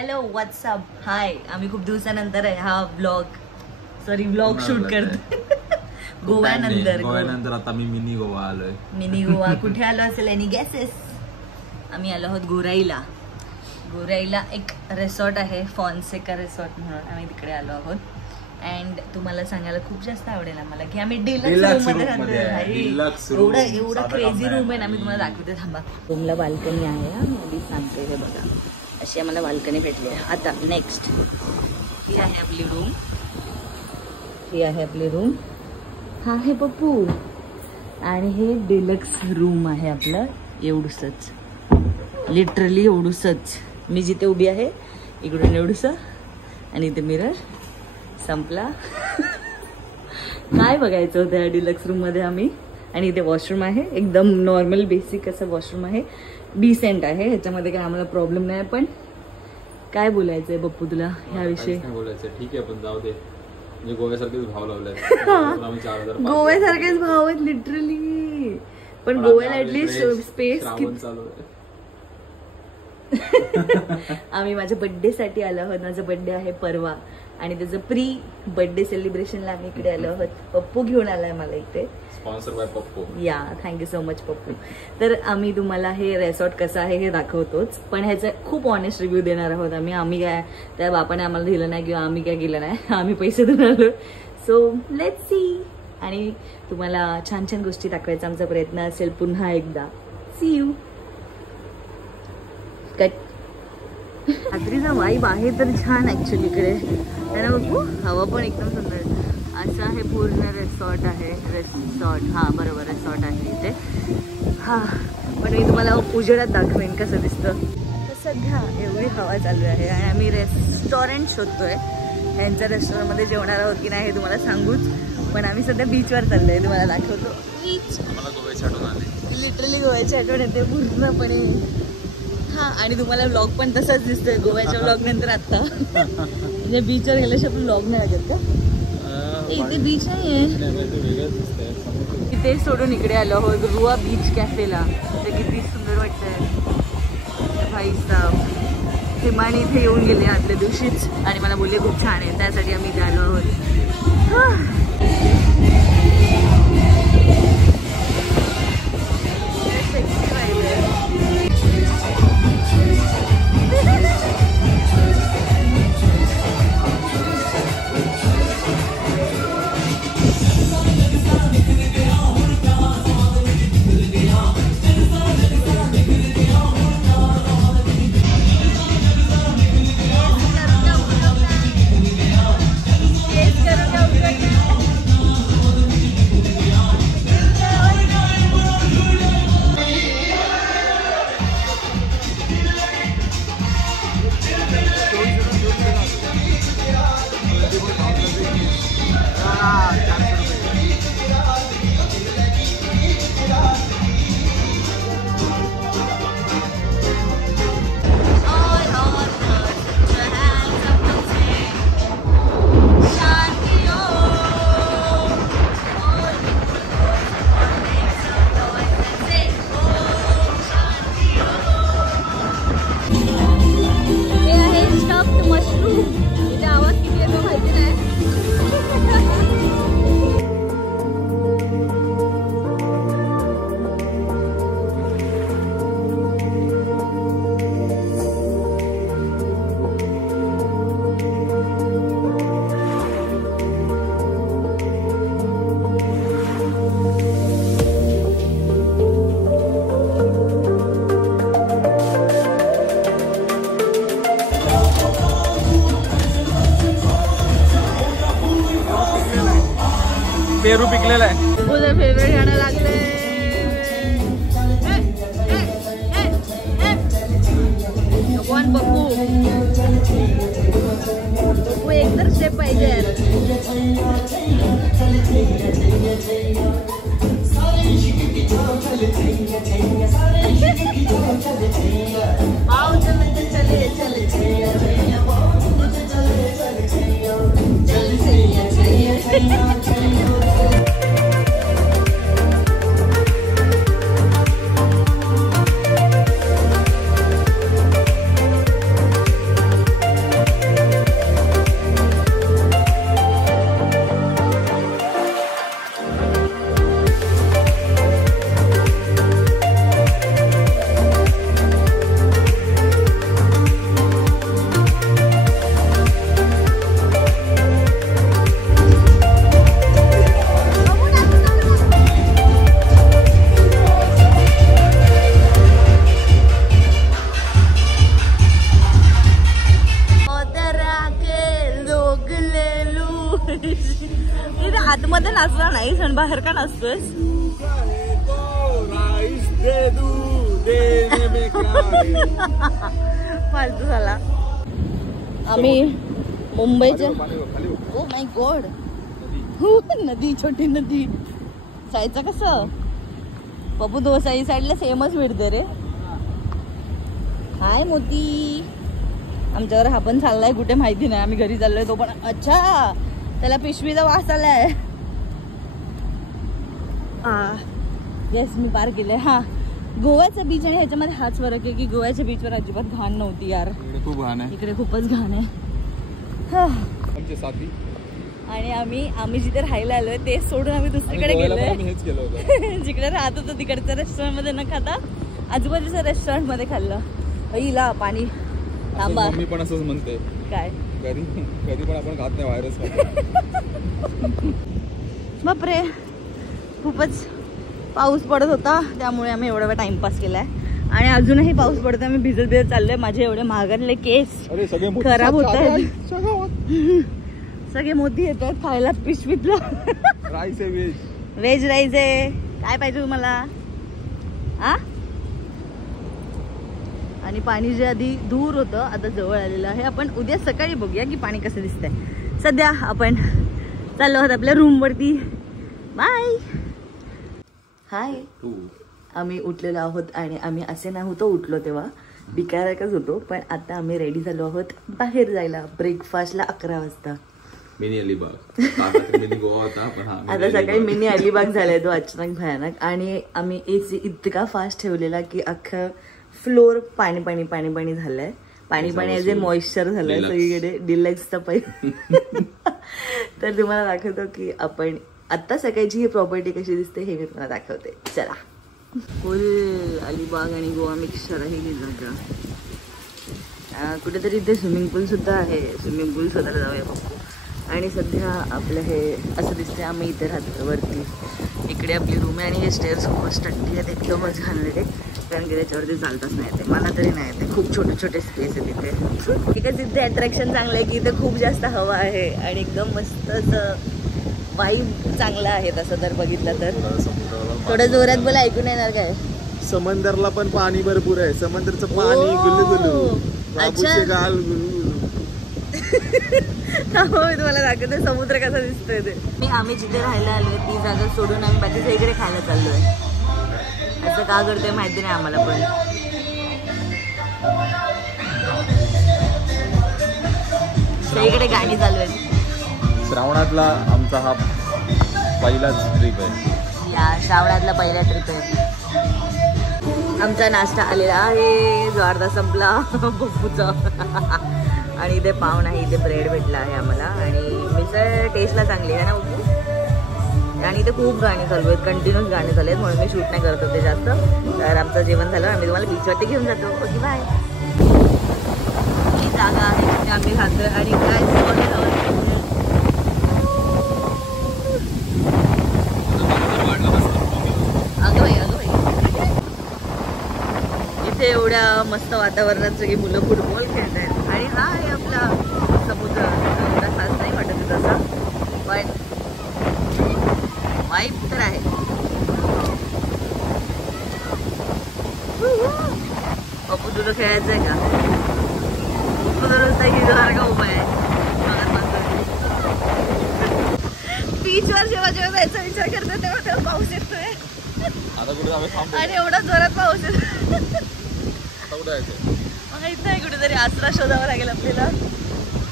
Hello WhatsApp हाय. आम्ही खूप दिवसानंतर हा व्लॉग शूट करतो. गोव्यानंतर आता मी मिनी गोवा आलोय. मिनी गोवा कुठे आलो असेल एनी गॅसेस? आम्ही आलो आहोत गोराईला. गोराईला एक रिसॉर्ट आहे, फॉन्सेका रिसॉर्ट म्हणून. आम्ही तिकडे आलो आहोत. अँड तुम्हाला सांगायला खूप जास्त आवडेल आम्हाला की आम्ही डिलक्स रूम मध्ये राहतो. एवढा क्रेझी रूम आहे ना. मी तुम्हाला दाखवते, थांबा. रूमला बाल्कनी आहे. मी सांगते हे बघा, अशी आम्हाला बाल्कनी भेटली आहे. आता नेक्स्ट ही आहे आपली रूम. हा आहे पप्पू. आणि हे डिलक्स रूम आहे आपलं. एवढूसच, लिटरली एवढूसच. मी जिथे उभी आहे इकडून एवढूस, आणि इथे मिरर. संपला. काय बघायचं होतं या डिलक्स रूम मध्ये आम्ही. आणि इथे वॉशरूम आहे, एकदम नॉर्मल बेसिक असं वॉशरूम आहे. डिसेंट आहे, ह्याच्यामध्ये काय आम्हाला प्रॉब्लेम नाही. पण काय बोलायचंय बप्पू तुला ह्याविषयी? बोलायचं ठीक आहे, पण जाऊ दे. म्हणजे गोव्यासारखेच भाव लावले. गोव्यासारखेच भाव आहेत लिटरली. पण गोव्याला ऍटलीस्ट स्पेस. आम्ही माझ्या बर्थडे साठी आलो आहोत. माझा बर्थडे आहे परवा, आणि त्याचं प्री बर्थडे सेलिब्रेशनला आम्ही इकडे आलो आहोत. पप्पू घेऊन आलाय मला इथे. Sponsor by Pappu. या, थँक्यू सो मच पप्पू. तर आम्ही तुम्हाला हे रिसॉर्ट कसं आहे हे दाखवतोच, पण ह्याचा खूप ऑनेस्ट रिव्ह्यू देणार आहोत आम्ही. आम्ही काय त्या बापाने आम्हाला दिलं नाही किंवा आम्ही काय केलं नाही. आम्ही पैसे देऊन आलो. So let's see. आणि तुम्हाला छान छान गोष्टी दाखवायचा आमचा प्रयत्न असेल पुन्हा एकदा. See you. कट. रात्रीचा वाईब आहे तर छान ऍक्च्युली इकडे आहे ना बघू. हवा पण एकदम सुंदर. असं आहे पूर्ण रिसॉर्ट आहे. हा बरोबर रिसॉर्ट आहे इथे. हा, पण मी तुम्हाला उजेडात दाखवेन कसं दिसतं. तर सध्या एवढी हवा चालू आहे आणि आम्ही रेस्टॉरंट शोधतोय. ह्यांच्या रेस्टॉरंटमध्ये जेवणार आहोत की नाही हे तुम्हाला सांगूच. पण आम्ही सध्या बीचवर चाललोय, तुम्हाला दाखवतो. बीच लिटरली गोव्याची आठवण येते पूर्णपणे. हा, आणि तुम्हाला व्लॉग पण तसाच दिसतोय गोव्याच्या व्लॉग नंतर. आता म्हणजे बीचवर गेल्याशिवाय पण व्लॉग नाही लागत का? इथे बीच नाहीये. इथे सोडून इकडे आलो आहोत रुआ बीच कॅफेला. ते किती सुंदर वाटतंय भाई साहेब. हिमानी इथे येऊन गेले आदल्या दिवशीच आणि मला बोलले खूप छान आहे. त्यासाठी आम्ही इथे आलो आहोत. पेरू पिकलेला आहे. तुझं फेवरेट गाणं लागलंय. वन बप्पू. बप्पू एक तर स्टेप पाहिजे यार. आओ चले चले चले आतमध्ये नाचला नाहीस आणि बाहेर का नाचतोयस? फालतू झाला. आम्ही मुंबईच्या ओ माय गॉड नदी, छोटी नदी. जायचं कसं? पप्पू दोसाई साईडला सेमच मिळतं रे. हाय मोती. आमच्यावर हा पण चाललाय कुठे माहिती नाही. आम्ही घरी चाललोय तो पण. अच्छा त्याला पिशवीचा वास आलाय. येस मी पार केलंय. हा गोव्याचं बीच आणि ह्याच्यामध्ये हाच फरक आहे की गोव्याच्या बीचवर अजिबात घाण नव्हती यार. खूप घाण आहे इकडे खूपच घाण आहे. आणि आम्ही जिथे राहायला आलोय ते सोडून आम्ही दुसरीकडे गेलोय. जिकडे राहत होतो तिकडच्या रेस्टॉरंट मध्ये न खाता आजूबाजूच्या रेस्टॉरंट मध्ये खाल्लं. पहिला पाणी थांबा. मी पण असंच म्हणते. काय घरी पण आपण खात नाही, बाहेरच खातो. बापरे खूपच पाऊस पडत होता त्यामुळे आम्ही एवढा वेळ टाइमपास केलाय. आणि अजूनही पाऊस पडतो. आम्ही भिजत चाललोय. माझे एवढे महागडले केस खराब होत आहेत. सगळे मोती येतात खायला पिशवीतला. राईस आहे व्हेज राईस आहे. काय पाहिजे तुम्हाला? आणि पाणी जे आधी दूर होतं आता जवळ आलेलं आहे. आपण उद्या सकाळी बघूया की पाणी कसं दिसतंय. सध्या आपण चाललो आहोत आपल्या रूम वरती. बाय. हाय. आम्ही उठलेलो आहोत आणि आम्ही असे नव्हतो उठलो तेव्हा बिकायलाच होतो. पण आता आम्ही रेडी झालो आहोत बाहेर जायला ब्रेकफास्टला 11 वाजता. मिनी अलिबाग मिनी गोवा होता पण आता सकाळी मिनी अलिबाग झालाय तो अचानक भयानक. आणि आम्ही एसी इतका फास्ट ठेवलेला की अख्खं फ्लोर पाणी पाणी पाणी पाणी झालंय. पाणी पाणी ॲज ए मॉइश्चर झालंय सगळीकडे. डिलक्सचा पाईप. तर तुम्हाला दाखवतो की आपण आता सकाळची ही प्रॉपर्टी कशी दिसते हे मी तुम्हाला दाखवते. चला. फुल अलिबाग आणि गोवा मिक्सचर आहे ही जागा. कुठेतरी इथे स्विमिंग पूल सुद्धा आहे. स्विमिंग पूल शोधायला जाऊया पप्पू. आणि सध्या आपलं हे असं दिसतंय आम्ही इथे राहतो वरती. इकडे आपली रूम आहे आणि हे स्टेअर्स खूप स्टंटी आहेत एकदमच घालणारे कारण की त्याच्यावरती चालताच नाही येते. मला तरी नाही येते. खूप छोटे छोटे स्पेस आहे तिथे. बिकॉज इथे अट्रॅक्शन चांगलं आहे की इथे खूप जास्त हवा आहे आणि एकदम मस्त असं वाईब चांगला आहे. तसं जर बघितलं तर थोडं जोरात बोला ऐकून येणार काय? समंदरला पण पाणी भरपूर आहे. समंदरचं पाणी गुलगुलू. अच्छा गाल मी तुम्हाला दाखवते समुद्र कसा दिसतोय ते. आम्ही जिथे राहायला आलोय ती जागा सोडून आम्ही बाकीच्या इकडे खायला चाललोय. असं का करतोय माहिती नाही आम्हाला पण. इकडे गाणी चालू आहेत. श्रावणातला आमचा हा पहिलाच ट्रिप आहे. या श्रावणातला पहिला ट्रिप आहे. आमचा नाश्ता आलेला आहे जो अर्धा संपला बप्पूचा. आणि इथे पाव नाही इथे ब्रेड भेटला आहे आम्हाला. आणि मिसळ टेस्टला चांगली आहे ना बप्पू. आणि इथे खूप गाणी चालू आहेत. कंटिन्यूस गाणी चालू आहेत म्हणून मी शूट नाही करत होते जास्त. तर आमचं जेवण झालं आम्ही तुम्हाला बीचवरती घेऊन जातो. Okay bye. ही जागा आहे जिथे आम्ही राहतोय आणि काय इथे एवढ्या मस्त वातावरणात सगळी मुलं फुटबॉल खेळत आहेत. आणि हा आहे आपला समुद्र. एवढा खास नाही वाटत तसा पण वाईब तर आहे. पप्पू तुला खेळायचं आहे का? तुझा रस्ता हिरवासारखा उभा आहे. बीचवर जेव्हा जेव्हा जायचा विचार करतो तेव्हा तेव्हा पाऊस येतोय आणि एवढा जोरात पाऊस येतो. मग इथं आहे कुठेतरी आसरा शोधावा लागेल आपल्याला.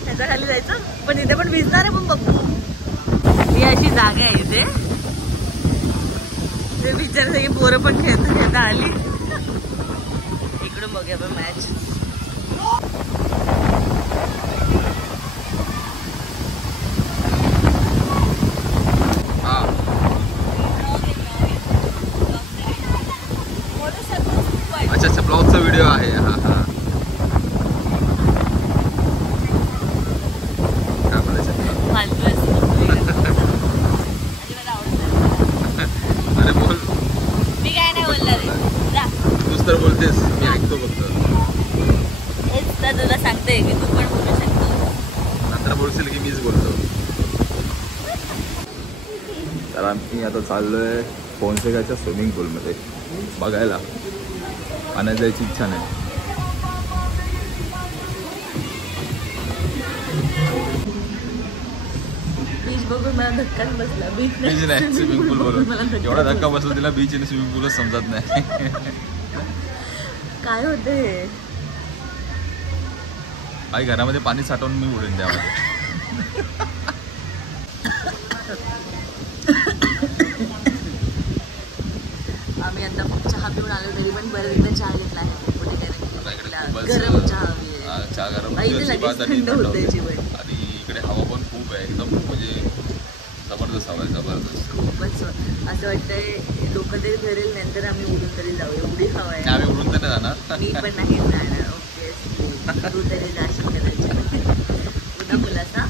ह्याच्या खाली जायचं पण इथे पण भिजणार आहे. पण बघू ही अशी जागा आहे इथे. ते बिचार सगळी पोरं पण खेळता आली. इकडून बघूया आपण मॅच. अच्छा ब्लॉगचा व्हिडिओ आहे. हा हा काय बोलायचं? अरे बोल. मी काय नाही बोलणार आहे. तूच तर बोलतेस मी ऐकतो फक्त. हेच तर तुला सांगते की तू पण बोलू शकतो. नंतर बोलशील की मीच बोलतो. तर आम्ही आता चाललोय फोन्सेकाच्या स्विमिंग पूलमध्ये बघायला. पाण्यात जायची इच्छा नाही. बीच बघून मला धक्काच बसला. बीच नाही स्विमिंग पूल बरोबर एवढा धक्का बसला तिला. बीच आणि स्विमिंग पूलच समजत नाही. काय होते आई घरामध्ये पाणी साठवून मी उडेन त्यामध्ये. आम्ही आता चहा पिऊन आलो तरी पण बरं एकदा चहा घेतला आहे. गरम चहा चहा गरम थंड होते जीवन. आणि इकडे हवा पण खूप आहे एकदम म्हणजे जबरदस्त हवा आहे. जबरदस्त खूपच असं वाटतंय लोक तरी फिरेल नंतर आम्ही उडून तरी जाऊ. एवढी हवा आहे. आम्ही उडून तर नाही जाणार. मी पण नाही जाणार. ओके तू तरी जाशील कदाचित उद्या मुलाचा.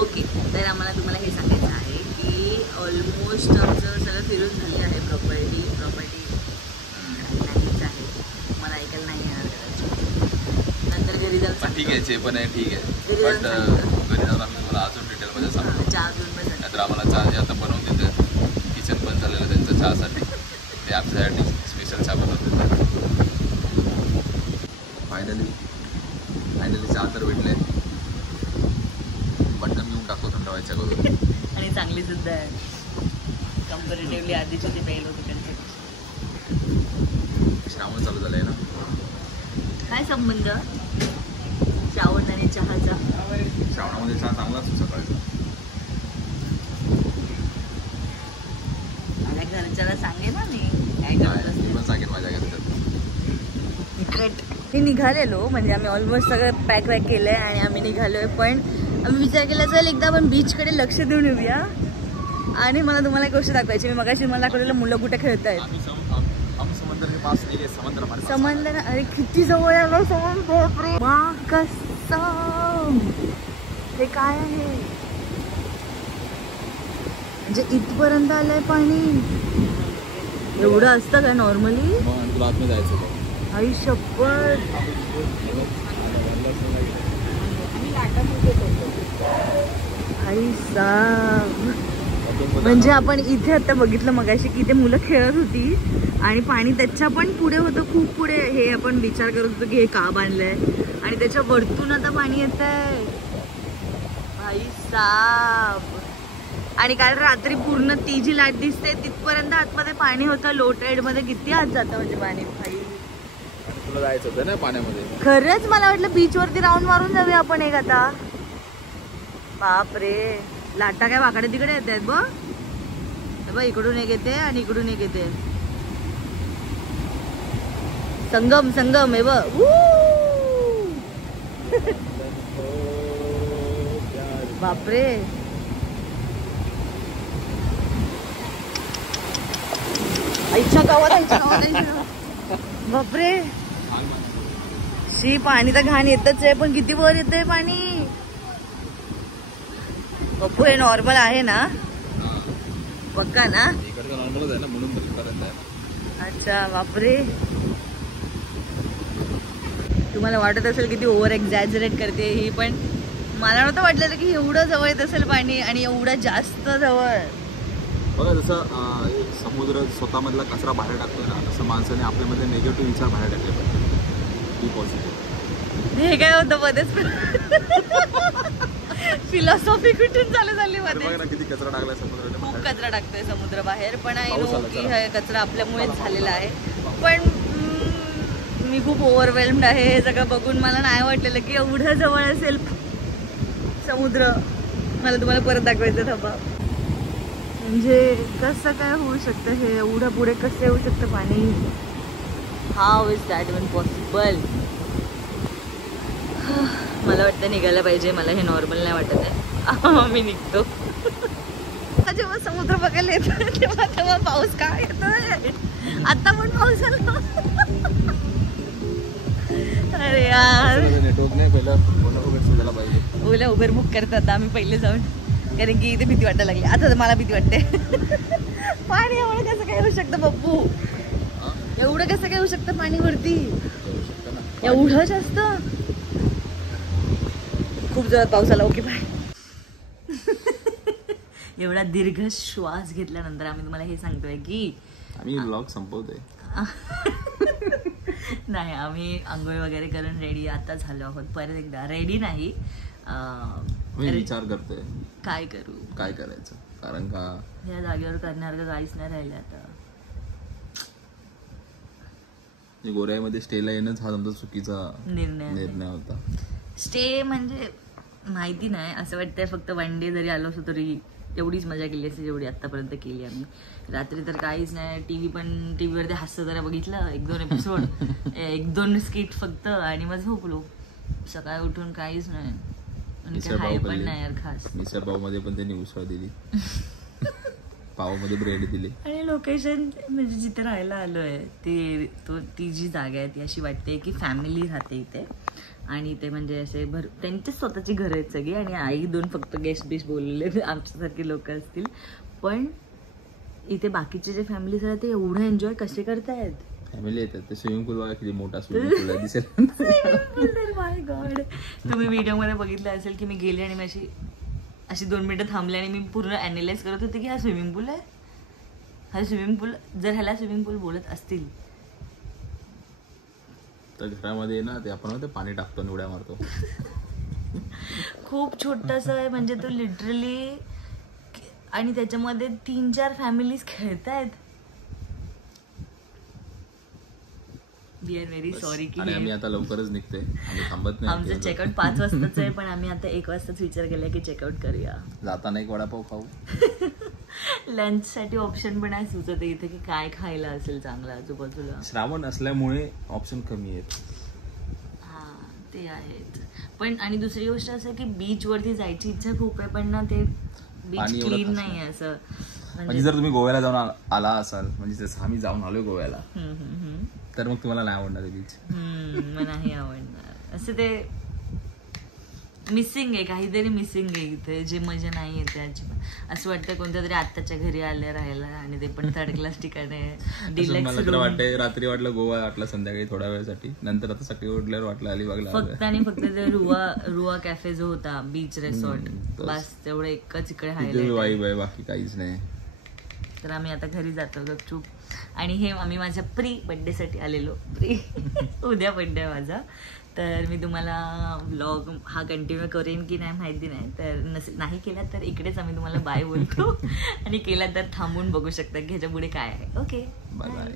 ओके तर आम्हाला तुम्हाला हे सांगायचं आहे की ऑलमोस्ट आमचं सगळं फिरून झाली आहे. प्रॉपर्टी नाहीच आहे. मला ऐकायला नाही येणार कदाचित. नंतर घरी जाऊन ठीक आहे. जे पण आहे ठीक आहे. बट घरी जाऊन आम्ही तुम्हाला अजून डिटेलमध्ये सांगतो. चहा घेऊन पण नाहीतर आम्हाला चहा जे आता बनवून देतात किचन बंद झालेलं त्यांचं चहासाठी ते आमच्यासाठी स्पेशल चहा बनवून देतात. फायनली चहा तर भेटले. बटन घेऊन टाकतो थंड व्हायच्या करून. आणि चांगली सुद्धा आहे. कम्पॅरेटिव्हली आधीची ती पेल होती त्यांची. श्रावण चालू झालंय ना. काय संबंध श्रावण आणि चहाचा? श्रावणामध्ये चहा चांगला असतो सकाळचा. माझ्या घरच्याला सांगेन ना मी काय करत असते. पण सांगेन माझ्या घरच्यात. मी निघालेलो म्हणजे आम्ही ऑलमोस्ट सगळं पॅक केलंय आणि आम्ही निघालोय. पण आम्ही विचार केला चल एकदा आपण बीचकडे लक्ष देऊन येऊया. आणि मला तुम्हाला एक गोष्ट दाखवायची. मी मगाशी मला दाखवलेलं मुलं कुठे खेळत आहेत. समंदर. अरे किती जवळ आलो समुद्र. हे काय आहे म्हणजे इथपर्यंत आलंय पाणी. एवढं असतं का नॉर्मली? तुला आतमध्ये जायचं. आई शपथ. आई साब. म्हणजे आपण इथे आता बघितलं मगाशी की इथे मुलं खेळत होती आणि पाणी त्याच्या पण पुढे होतं. खूप पुढे. हे आपण विचार करत होतो की हे का बांधलंय आणि त्याच्या वरतून आता पाणी येत आहे. आई साब. आणि काल रात्री पूर्ण ती जी लाट दिसते तिथपर्यंत आतमध्ये पाणी होतं. लो टाईड मध्ये किती आत जातं म्हणजे पाणी. भाई तुला जायचं होतं ना पाण्यामध्ये. खरंच मला वाटलं बीच वरती राऊंड मारून जाऊया आपण एक आता. बाप रे. लाटा काय वाकडे तिकडे येत आहेत बघ. इकडून एक येते आणि इकडून एक येते. संगम आहे बघ. बापरे. आईच्या गावात. बापरे. शी पाणी तर घाण येतच आहे पण किती वर येतंय पाणी. पप्पू हे नॉर्मल आहे ना? पक्का ना? नॉर्मलच आहे ना म्हणून. अच्छा बापरे. तुम्हाला वाटत असेल किती ओव्हर एक्झॅजरेट करते ही पण मला नव्हतं वाटलेलं की एवढं जवळ येत असेल पाणी आणि एवढं जास्त जवळ. बघा जसं समुद्र स्वतःमधला कचरा बाहेर टाकतोय ना तसं माणसाने आपल्यामध्ये निगेटिव्ह विचार बाहेर टाकले पाहिजे. बी पॉझिटिव्ह. हे काय होतं मध्येच फिलॉसॉफी कुठून चालू झाली मध्ये. किती कचरा टाकलाय समुद्राने. खूप कचरा टाकतोय समुद्र बाहेर. पण आय नो की हा कचरा आपल्यामुळेच झालेला आहे. पण मी खूप ओव्हरवेल्म्ड आहे. हे सगळं बघून मला नाही वाटलेलं की एवढं जवळ असेल समुद्र. मला तुम्हाला परत दाखवायचं थांबा. म्हणजे कसं काय होऊ शकतं हे. एवढं पुढे कसं येऊ शकतं पाणी. How is that even possible. मला वाटतं निघायला पाहिजे. मला हे नॉर्मल नाही वाटत आहे. मी निघतो. जेव्हा समुद्र बघायला येतो तेव्हा पाऊस काय येतोय. आता पण पाऊस आला. अरे यार. नेटवर्क नाही. पहिला पाहिजे. ओला उबर बुक करतात आम्ही पहिले जाऊन. कारण की इथे भीती वाटायला लागली. आता मला भीती वाटते. पाणी एवढं कसं काय होऊ शकतं पप्पू. एवढं कसं काय होऊ शकतं पाणी वरती. एवढं जास्त. खूप जोरात पाऊस आला. Okay bye. एवढा दीर्घ श्वास घेतल्यानंतर आम्ही तुम्हाला हे सांगतोय की आम्ही व्लॉग संपवतोय. नाही, आम्ही आंघोळ वगैरे करून रेडी आता झालो आहोत. परत एकदा रेडी नाही, विचार करतोय काय करू, काय करायचं, कारण का या जागेवर करण्यासारखं काहीच नाही राहिलं आता. गोऱ्यामध्ये स्टेला येणंच हा तुमचा चुकीचा निर्णय होता. स्टे म्हणजे माहिती नाही, असं वाटतंय फक्त वन डे जरी आलो असतो तरी तेवढीच मजा केली असते जेवढी आतापर्यंत केली आम्ही. रात्री तर काहीच नाही, टीव्हीवरती हास्य जरा बघितलं, 1-2 एपिसोड 1-2 स्किट फक्त, आणि मग झोपलो. सकाळी उठून काहीच नाही, आणि काय हाय पण नाही यार खास. मिसळ पाव मध्ये पण त्यांनी उसळ दिली, पाव मध्ये ब्रेड दिली. आणि लोकेशन म्हणजे जिथे राहायला आलोय ती जी जागा आहे ती अशी वाटते की फॅमिली राहते इथे, आणि ते म्हणजे असे त्यांची स्वतःची घरं आहेत सगळी, आणि आई 2 फक्त गेस्ट बिस्ट बोललेले आमच्यासारखे लोक असतील. पण इथे बाकीचे जे फॅमिलीज आहेत ते एवढं एन्जॉय कसे करतायत. फॅमिली येतात, ते स्विमिंग पूल बघा किती मोठा स्विमिंग पूल आहे दिसेल. माय गॉड, तुम्ही व्हिडिओमध्ये बघितलं असेल की मी गेले आणि मी अशी 2 मिनिटं थांबले आणि मी पूर्ण अॅनालाइज करत होते की हा स्विमिंग पूल आहे, हा स्विमिंग पूल, जर ह्याला स्विमिंग पूल बोलत असतील तर घरामध्ये ना ते आपण पाणी टाकतो आणि उड्या मारतो. खूप छोटस आहे म्हणजे तो लिटरली, आणि त्याच्यामध्ये 3-4 फॅमिलीज खेळतायत. वी आर व्हेरी सॉरी की आम्ही आता लवकरच निघतोय, आम्ही थांबत नाही. आमचं चेकआउट 5 वाजताच आहे, पण आम्ही आता 1 वाजताच विचार केला की चेकआउट करूया. जाताना एक वडापाव खाऊ. लंच साठी ऑप्शन पण आहे सुचत इथे की काय खायला असेल चांगलं आजूबाजूला. श्रावण असल्यामुळे ऑप्शन कमी आहेत. हा ते आहेत, पण आणि दुसरी गोष्ट असं की बीच वरती जायची इच्छा खूप आहे, पण ना ते बीच क्लीन नाही आहे असं. म्हणजे जर तुम्ही गोव्याला जाऊन आला असाल, म्हणजे जसं आम्ही जाऊन आलोय गोव्याला, तर मग तुम्हाला नाही आवडणार बीच. मग नाही आवडणार, असं ते मिसिंग आहे, काहीतरी मिसिंग आहे इथे, जे मजा नाही येते अजिबात. असं वाटतं कोणत्या तरी आत्ताच्या घरी आले राहायला, आणि ते पण थर्ड क्लास ठिकाणी. मला तर वाटतंय रात्री वाटलं गोवा, वाटलं संध्याकाळी थोड्या वेळासाठी, नंतर आता सकाळी उठल्यावर वाटलं अलिबागला. फक्त आणि फक्त ते रुआ कॅफे जो होता बीच रिसॉर्ट, बस तेवढं एकच इकडे वाईब आहे, बाकी काहीच नाही. तर आम्ही आता घरी जातो गपचूप. आणि हे आम्ही माझ्या बर्थडे साठी आलेलो. उद्या बर्थडे आहे माझा, तर मी तुम्हाला व्लॉग हा कंटिन्यू करेन की नाही माहिती नाही, तर नाही केला तर इकडेच आम्ही तुम्हाला बाय बोलतो, आणि केला तर थांबून बघू शकता की ह्याच्या पुढे काय आहे. Okay, bye.